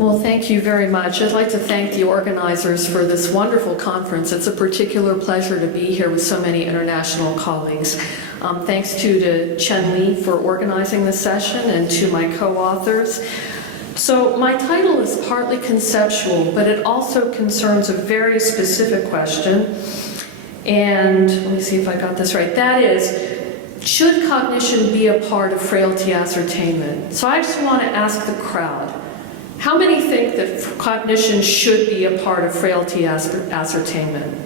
Well, thank you very much. I'd like to thank the organizers for this wonderful conference. It's a particular pleasure to be here with so many international colleagues. Thanks to Chen Li for organizing this session and to my co-authors. So my title is partly conceptual, but it also concerns a very specific question. And let me see if I got this right. That is, should cognition be a part of frailty ascertainment? So I just want to ask the crowd, how many think that cognition should be a part of frailty ascertainment?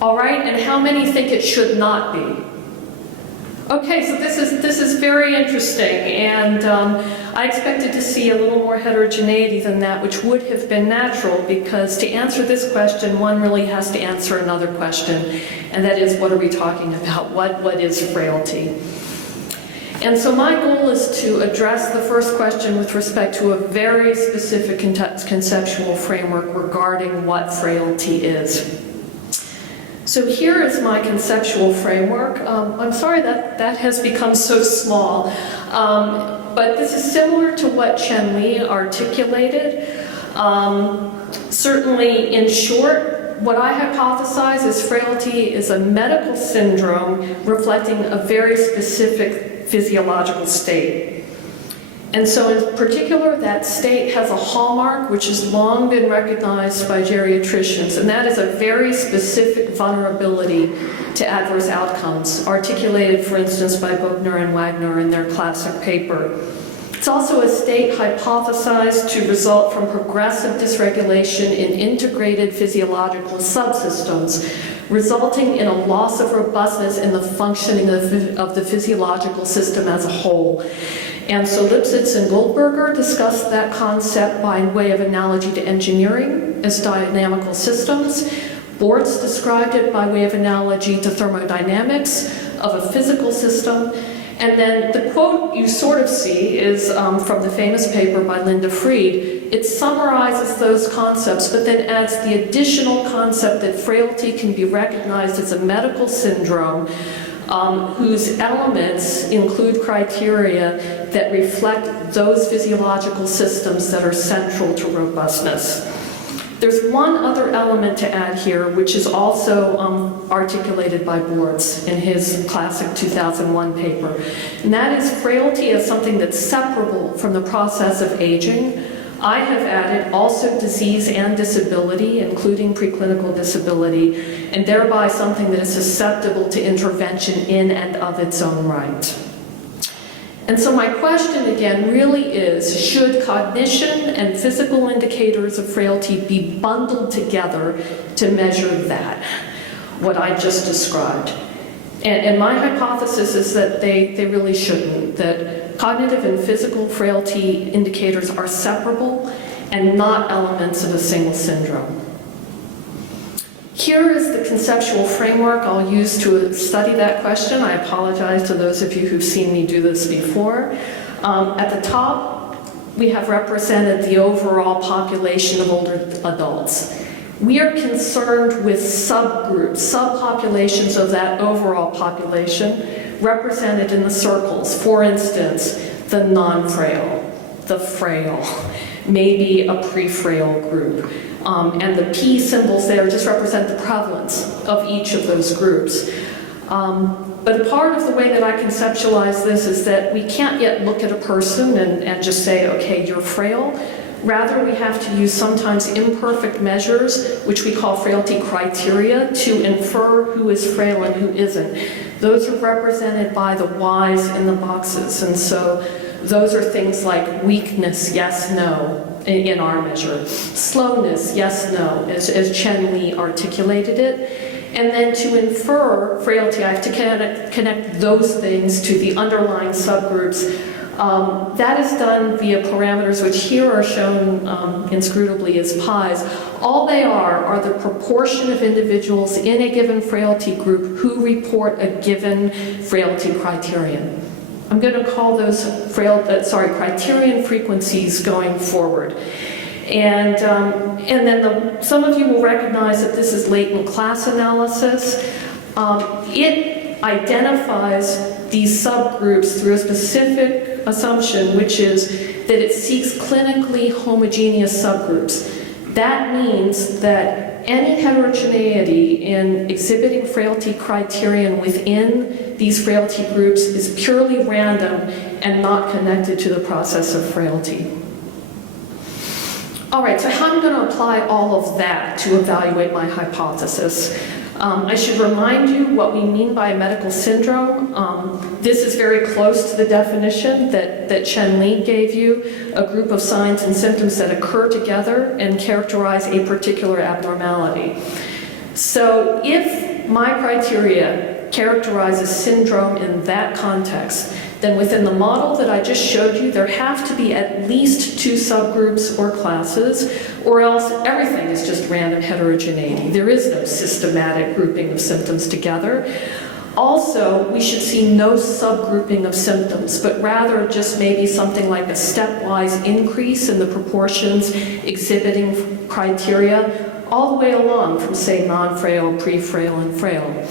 All right, and how many think it should not be? Okay, so this is very interesting, and I expected to see a little more heterogeneity than that, which would have been natural, because to answer this question, one really has to answer another question, and that is, what are we talking about? What is frailty? And so my goal is to address the first question with respect to a very specific conceptual framework regarding what frailty is. So here is my conceptual framework. I'm sorry that has become so small, but this is similar to what Chen Li articulated. Certainly, in short, what I hypothesize is frailty is a medical syndrome reflecting a very specific physiological state. And so in particular, that state has a hallmark which has long been recognized by geriatricians, and that is a very specific vulnerability to adverse outcomes, articulated, for instance, by Buchner and Wagner in their classic paper. It's also a state hypothesized to result from progressive dysregulation in integrated physiological subsystems, resulting in a loss of robustness in the functioning of the physiological system as a whole. And so Lipsitz and Goldberger discussed that concept by way of analogy to engineering as dynamical systems. Bortz described it by way of analogy to thermodynamics of a physical system. And then the quote you sort of see is from the famous paper by Linda Fried. It summarizes those concepts, but then adds the additional concept that frailty can be recognized as a medical syndrome whose elements include criteria that reflect those physiological systems that are central to robustness. There's one other element to add here, which is also articulated by Bortz in his classic 2001 paper, and that is frailty as something that's separable from the process of aging. I have added also disease and disability, including preclinical disability, and thereby something that is susceptible to intervention in and of its own right. And so my question again really is, should cognition and physical indicators of frailty be bundled together to measure that, what I just described? And my hypothesis is that they really shouldn't, that cognitive and physical frailty indicators are separable and not elements of a single syndrome. Here is the conceptual framework I'll use to study that question. I apologize to those of you who've seen me do this before. At the top, we have represented the overall population of older adults. We are concerned with subgroups, subpopulations of that overall population represented in the circles. For instance, the non-frail, the frail, maybe a pre-frail group. And the P symbols there just represent the prevalence of each of those groups. But part of the way that I conceptualize this is that we can't yet look at a person and just say, okay, you're frail. Rather, we have to use sometimes imperfect measures, which we call frailty criteria, to infer who is frail and who isn't. Those are represented by the Y's in the boxes. And so those are things like weakness, yes, no, in our measure. Slowness, yes, no, as Chen Li articulated it. And then to infer frailty, I have to connect those things to the underlying subgroups. That is done via parameters which here are shown inscrutably as pi's. All they are the proportion of individuals in a given frailty group who report a given frailty criterion. I'm going to call those criterion frequencies going forward. And then some of you will recognize that this is latent class analysis. It identifies these subgroups through a specific assumption, which is that it seeks clinically homogeneous subgroups. That means that any heterogeneity in exhibiting frailty criterion within these frailty groups is purely random and not connected to the process of frailty. All right, so how am I going to apply all of that to evaluate my hypothesis? I should remind you what we mean by medical syndrome. This is very close to the definition that Chen Li gave you, a group of signs and symptoms that occur together and characterize a particular abnormality. So if my criteria characterizes syndrome in that context, then within the model that I just showed you, there have to be at least 2 subgroups or classes, or else everything is just random heterogeneity. There is no systematic grouping of symptoms together. Also, we should see no subgrouping of symptoms, but rather just maybe something like a stepwise increase in the proportions exhibiting criteria all the way along from, say, non-frail, pre-frail, and frail.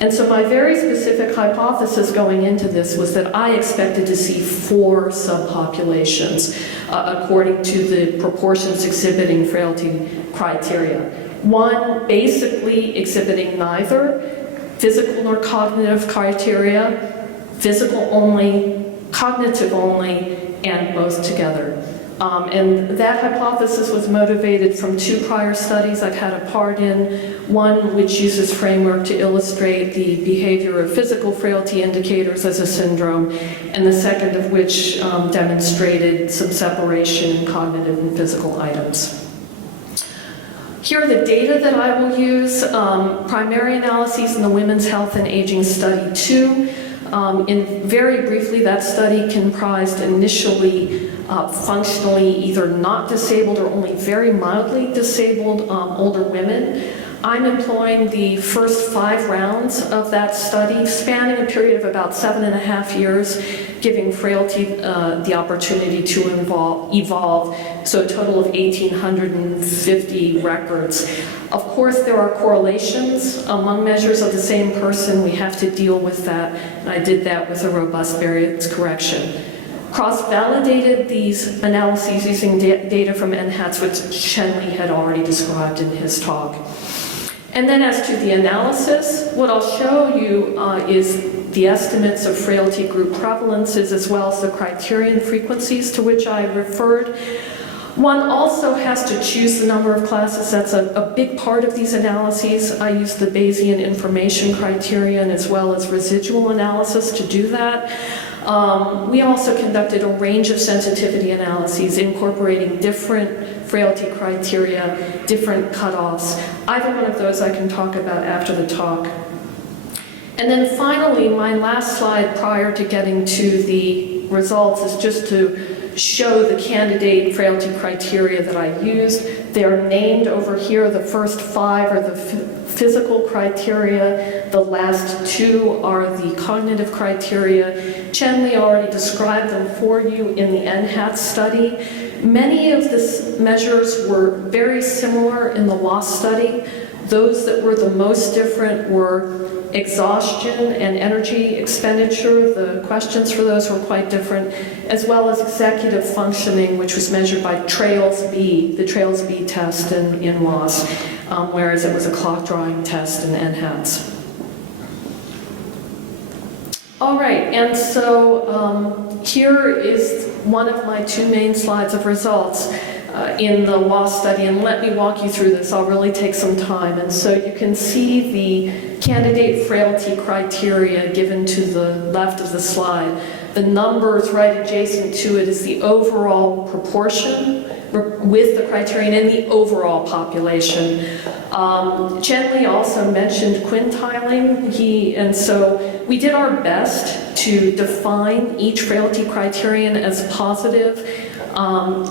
And so my very specific hypothesis going into this was that I expected to see 4 subpopulations according to the proportions exhibiting frailty criteria. One basically exhibiting neither physical nor cognitive criteria, physical only, cognitive only, and both together. And that hypothesis was motivated from 2 prior studies I've had a part in, one which uses framework to illustrate the behavior of physical frailty indicators as a syndrome, and the second of which demonstrated some separation in cognitive and physical items. Here are the data that I will use. Primary analyses in the Women's Health and Aging Study 2. Very briefly, that study comprised initially functionally either not disabled or only very mildly disabled older women. I'm employing the first 5 rounds of that study, spanning a period of about 7.5 years, giving frailty the opportunity to evolve, so a total of 1,850 records. Of course, there are correlations among measures of the same person. We have to deal with that, and I did that with a robust variance correction. Cross-validated these analyses using data from NHATS, which Chen Li had already described in his talk. And then as to the analysis, what I'll show you is the estimates of frailty group prevalences as well as the criterion frequencies to which I referred. One also has to choose the number of classes. That's a big part of these analyses. I use the Bayesian information criterion as well as residual analysis to do that. We also conducted a range of sensitivity analyses incorporating different frailty criteria, different cutoffs. Either one of those I can talk about after the talk. And then finally, my last slide prior to getting to the results is just to show the candidate frailty criteria that I used. They are named over here. The first 5 are the physical criteria. The last 2 are the cognitive criteria. Chen Li already described them for you in the NHATS study. Many of the measures were very similar in the WHAS study. Those that were the most different were exhaustion and energy expenditure. The questions for those were quite different, as well as executive functioning, which was measured by TRAILS-B, the TRAILS-B test in WHAS, whereas it was a clock drawing test in NHATS. All right, and so here is one of my 2 main slides of results in the WHAS study, and let me walk you through this. I'll really take some time. And so you can see the candidate frailty criteria given to the left of the slide. The numbers right adjacent to it is the overall proportion with the criterion in the overall population. Chen Li also mentioned quintiling. And so we did our best to define each frailty criterion as positive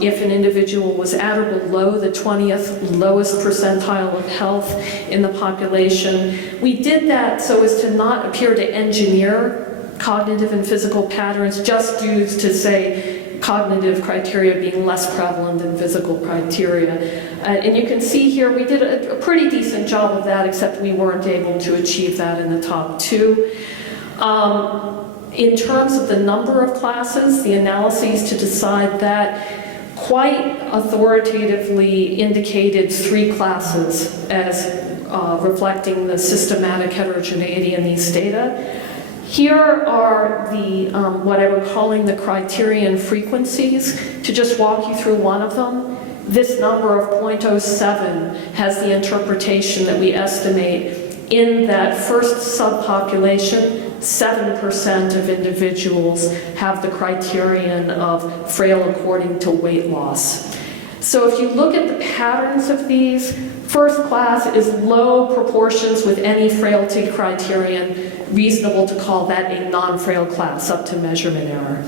if an individual was at or below the 20th lowest percentile of health in the population. We did that so as to not appear to engineer cognitive and physical patterns just due to, say, cognitive criteria being less prevalent than physical criteria. And you can see here we did a pretty decent job of that, except we weren't able to achieve that in the top 2. In terms of the number of classes, the analyses to decide that quite authoritatively indicated 3 classes as reflecting the systematic heterogeneity in these data. Here are the, what I would calling the criterion frequencies. To just walk you through one of them, this number of 0.07 has the interpretation that we estimate in that first subpopulation, 7% of individuals have the criterion of frail according to weight loss. So if you look at the patterns of these, first class is low proportions with any frailty criterion, reasonable to call that a non-frail class up to measurement error.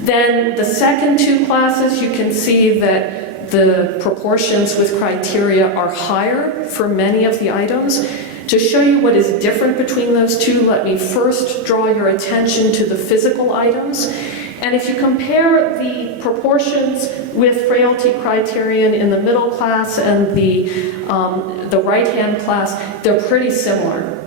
Then the second 2 classes, you can see that the proportions with criteria are higher for many of the items. To show you what is different between those 2, let me first draw your attention to the physical items. And if you compare the proportions with frailty criterion in the middle class and the right-hand class, they're pretty similar.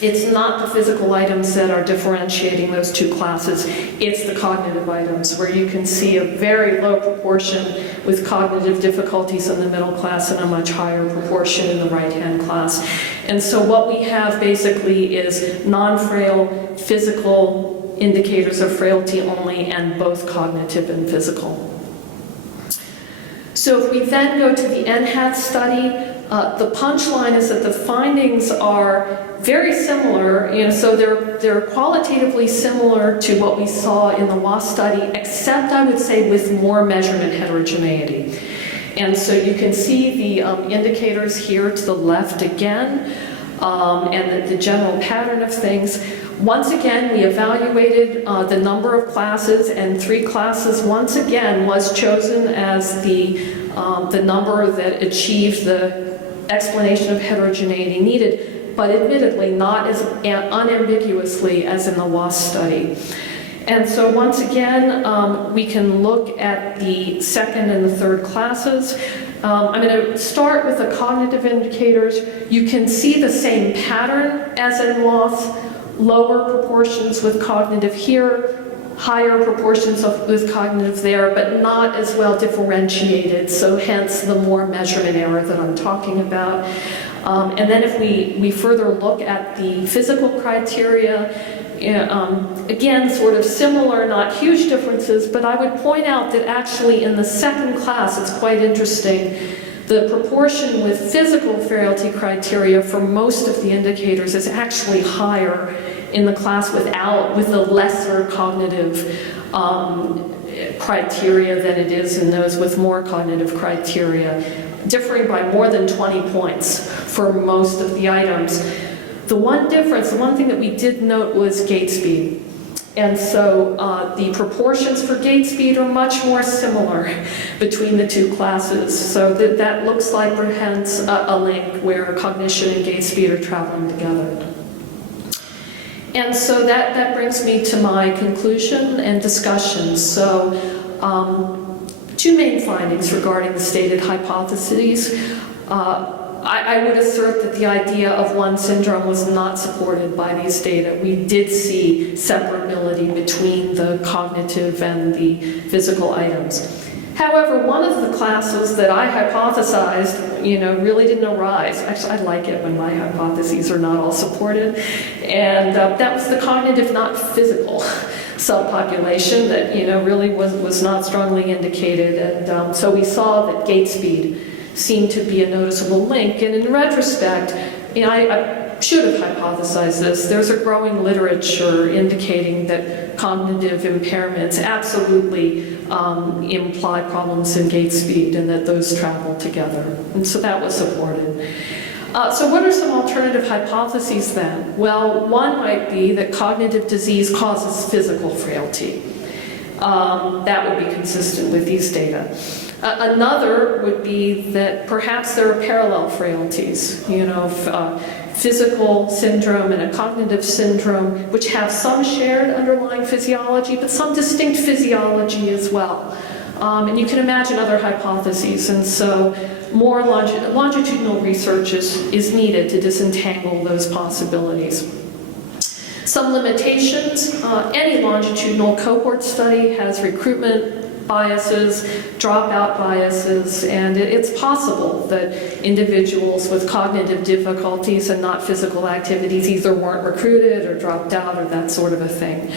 It's not the physical items that are differentiating those 2 classes, it's the cognitive items, where you can see a very low proportion with cognitive difficulties in the middle class and a much higher proportion in the right-hand class. And so what we have basically is non-frail physical indicators of frailty only, and both cognitive and physical. So if we then go to the NHAT study, the punchline is that the findings are very similar, so they're qualitatively similar to what we saw in the WHAS study, except I would say with more measurement heterogeneity. And so you can see the indicators here to the left again, and the general pattern of things. Once again, we evaluated the number of classes, and 3 classes once again was chosen as the number that achieved the explanation of heterogeneity needed, but admittedly not as unambiguously as in the WHAS study. And so once again, we can look at the second and the third classes. I'm going to start with the cognitive indicators. You can see the same pattern as in WHAS, lower proportions with cognitive here, higher proportions with cognitive there, but not as well differentiated, so hence the more measurement error that I'm talking about. And then if we further look at the physical criteria, again, sort of similar, not huge differences, but I would point out that actually in the second class, it's quite interesting, the proportion with physical frailty criteria for most of the indicators is actually higher in the class with the lesser cognitive criteria than it is in those with more cognitive criteria, differing by more than 20 points for most of the items. The one difference, the one thing that we did note was gait speed. And so the proportions for gait speed are much more similar between the 2 classes. So that looks like perhaps a link where cognition and gait speed are traveling together. And so that brings me to my conclusion and discussion. So 2 main findings regarding the stated hypotheses. I would assert that the idea of one syndrome was not supported by these data. We did see separability between the cognitive and the physical items. However, one of the classes that I hypothesized, really didn't arise. Actually, I like it when my hypotheses are not all supported. And that was the cognitive, not physical subpopulation that, really was not strongly indicated. And so we saw that gait speed seemed to be a noticeable link. And in retrospect, I should have hypothesized this. There's a growing literature indicating that cognitive impairments absolutely imply problems in gait speed and that those travel together. And so that was supported. So what are some alternative hypotheses then? Well, one might be that cognitive disease causes physical frailty. That would be consistent with these data. Another would be that perhaps there are parallel frailties, physical syndrome and a cognitive syndrome, which have some shared underlying physiology, but some distinct physiology as well. And you can imagine other hypotheses, and so more longitudinal research is needed to disentangle those possibilities. Some limitations, any longitudinal cohort study has recruitment biases, dropout biases, and it's possible that individuals with cognitive difficulties and not physical activities either weren't recruited or dropped out or that sort of a thing.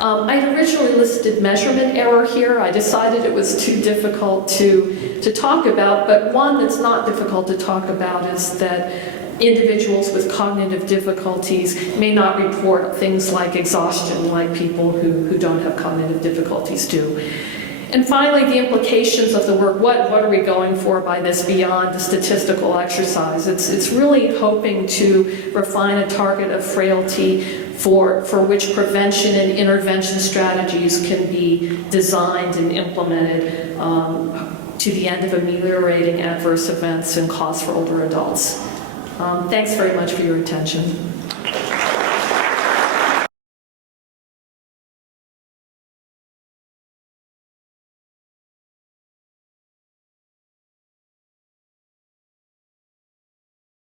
I had originally listed measurement error here. I decided it was too difficult to talk about, but one that's not difficult to talk about is that individuals with cognitive difficulties may not report things like exhaustion like people who don't have cognitive difficulties do. And finally, the implications of the work. What are we going for by this beyond the statistical exercise? It's really hoping to refine a target of frailty for which prevention and intervention strategies can be designed and implemented to the end of ameliorating adverse events and costs for older adults. Thanks very much for your attention.